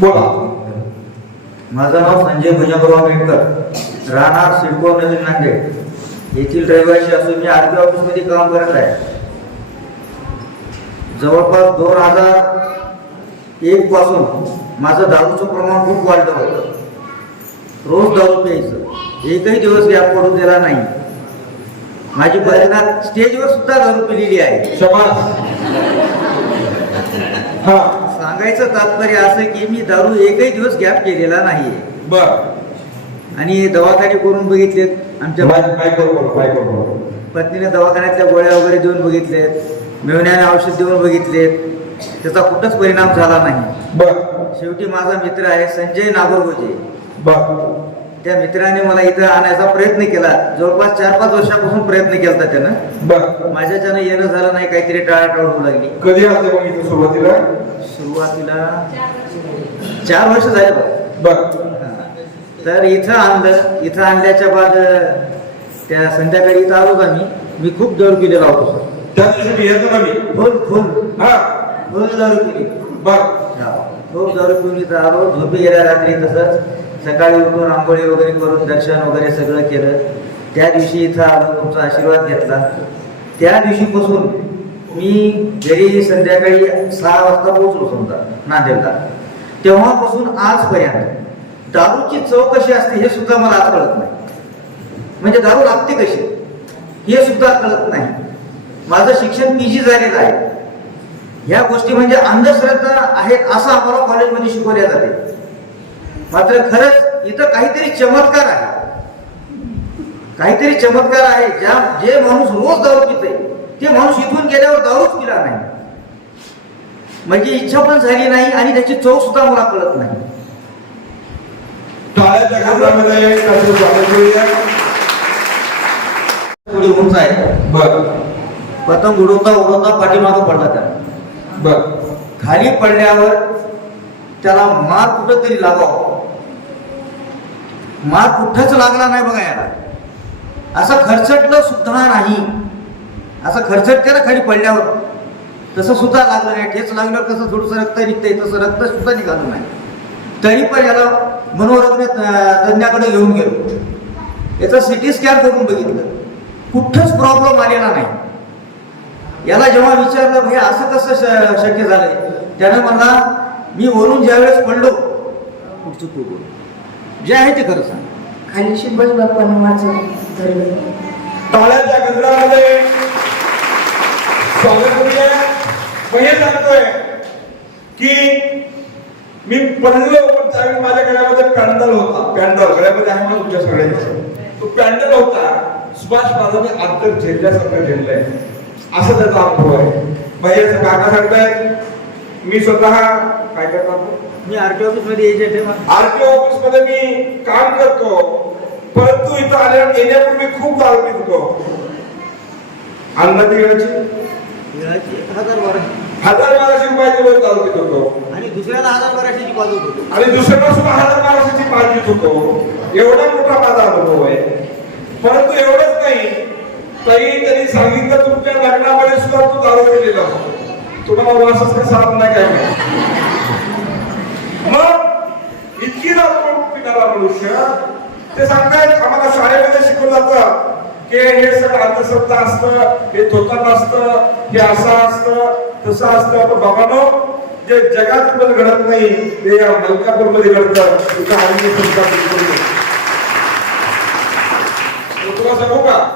बोला. माझं नाव संजय भुजंगराव आंबेडकर, राहणार सिडको नवीन नांदेड येथील रहिवासी असून मी आरटीओ ऑफिसमध्ये काम करत आहे. जवळपास 2001 पासून माझं दारूचं प्रमाण खूप वाढलं होतं. रोज दारू प्यायचं, एकही दिवस गॅप पडू दिला नाही. माझी बहिणा स्टेजवर सुद्धा दारू पिलेली आहे. सांगायचं तात्पर्य असं की मी दारू एकही दिवस गॅप केलेला नाहीये. बर. आणि दवाखाने करून बघितलेत, आमच्या पत्नीने दवाखान्यातल्या गोळ्या वगैरे देऊन बघितलेत, मेवण्याने औषध देऊन बघितलेत, त्याचा कुठंच परिणाम झाला नाही. बर. शेवटी माझा मित्र आहे संजय नागोरगोजे, बर, त्या मित्राने मला इथं आणायचा प्रयत्न केला. जवळपास 4-5 वर्षापासून प्रयत्न केला त्यानं. बर. माझ्याच्यानं येणं झालं नाही, काहीतरी टाळाटाळ होऊ लागली. कधी आले मग इथं सुरुवातीला? 4 वर्ष झाले बघ. बर. तर इथं आणलं. इथं आणल्याच्या बाद त्या संध्याकाळी इथं आलो का मी खूप दारू पिलेला होतो सर. त्या दिवशी येतो ना मी फुल दारू पिली. बर. खूप दारू पिऊन इथं आलो. झोपी गेल्या रात्री. तसंच सकाळी उठून आंघोळी वगैरे करून दर्शन वगैरे सगळं केलं. त्या दिवशी इथं आलो, तुमचा आशीर्वाद घेतला. त्या दिवशीपासून मी घरी संध्याकाळी 6 वाजता पोहोचलो समजा नांदेडला. तेव्हापासून आजपर्यंत दारूची चव कशी असते हे सुद्धा मला आज कळत नाही. म्हणजे दारू लागते कशी हे सुद्धा कळत नाही. माझं शिक्षण PG झालेलं आहे. ह्या गोष्टी म्हणजे अंधश्रद्धा आहेत असं आम्हाला कॉलेजमध्ये शिकवल्या जाते. मात्र खरंच इथं काहीतरी चमत्कार आहे. काहीतरी चमत्कार आहे. जे माणूस रोज दारू पिते ते माणूस इथून गेल्यावर दारूच पिला नाही. म्हणजे इच्छा पण झाली नाही आणि त्याची चव सुद्धा मला कळत नाही. थोडी उंच आहे. बर. प्रथम उडवता पाठीमागं पडला त्याला. बर. खाली पडल्यावर त्याला मार कुठं तरी लागावा. मार कुठंच लागला नाही बघा याला. असं खरचटलं सुद्धा नाही. असं खरचट केलं खाली पडल्यावर तसं सुद्धा लागलं नाही. ठेच लागल्यावर कसं थोडंसं रक्त निघतंय तसं रक्त सुद्धा निघालं नाही. तरी पण याला मनोरंजन तज्ञाकडे घेऊन गेलो. याचा CT स्कॅन करून बघितलं, कुठंच प्रॉब्लेम आलेला नाही. याला जेव्हा विचारलं भाई असं कसं शक्य झालंय, त्यानं म्हणला मी वरून ज्यावेळेस पडलो पुढचं तू बोल, जे आहे ते खरं सांग. खाली शिंबज बाप्पाने माझं धरलं. टाळ्याच्या गजरामध्ये स्वागत करूया. हे सांगतोय की मी पडलो पण त्यावेळी माझ्या गळ्यामध्ये पॅन्डल होता. पॅन्डल गळ्यामध्ये आहे ना तुमच्या सगळ्यांच्या. तो पॅन्डल होता. सुभाष महाराजांनी अंतर झेलल्यासारखं झेललंय असं त्याचा अनुभव आहे. म्हणजे काका सांगतायत मी स्वतः काय करतो, मी आरटीओ ऑफिस मध्ये आरटीओ ऑफिस मध्ये मी काम करतो. परंतु इथं आल्यावर येण्यापूर्वी खूप दारू पित होतो. अन्नाची वेळाची 1000-1200 रुपयाची रोज दारू पित होतो. आणि दुसऱ्याला 1000-1200ची पाजत होतो. आणि दुसऱ्याला सुद्धा 1000-1200ची पाज पित होतो. एवढा मोठा माझा अनुभव आहे. परंतु एवढंच नाही, त्यांनी सांगितलं तुमच्या लग्नामध्ये सुद्धा तू दारू पिलेला होता. तुम्हाला वासच कसा आला नाही काय. मग इतकी दारू पिणारा मनुष्य ते सांगतायत आम्हाला शाळेमध्ये शिकवलं जातं की हे सगळं अंधश्रद्धा असतं, हे थोताप असतं, हे असं असतं तसं असतं. पण बाबांनो, जे जगात बदल घडत नाही ते या मलकापूर मध्ये घडतं. तुझा तुम्हाला सांगू का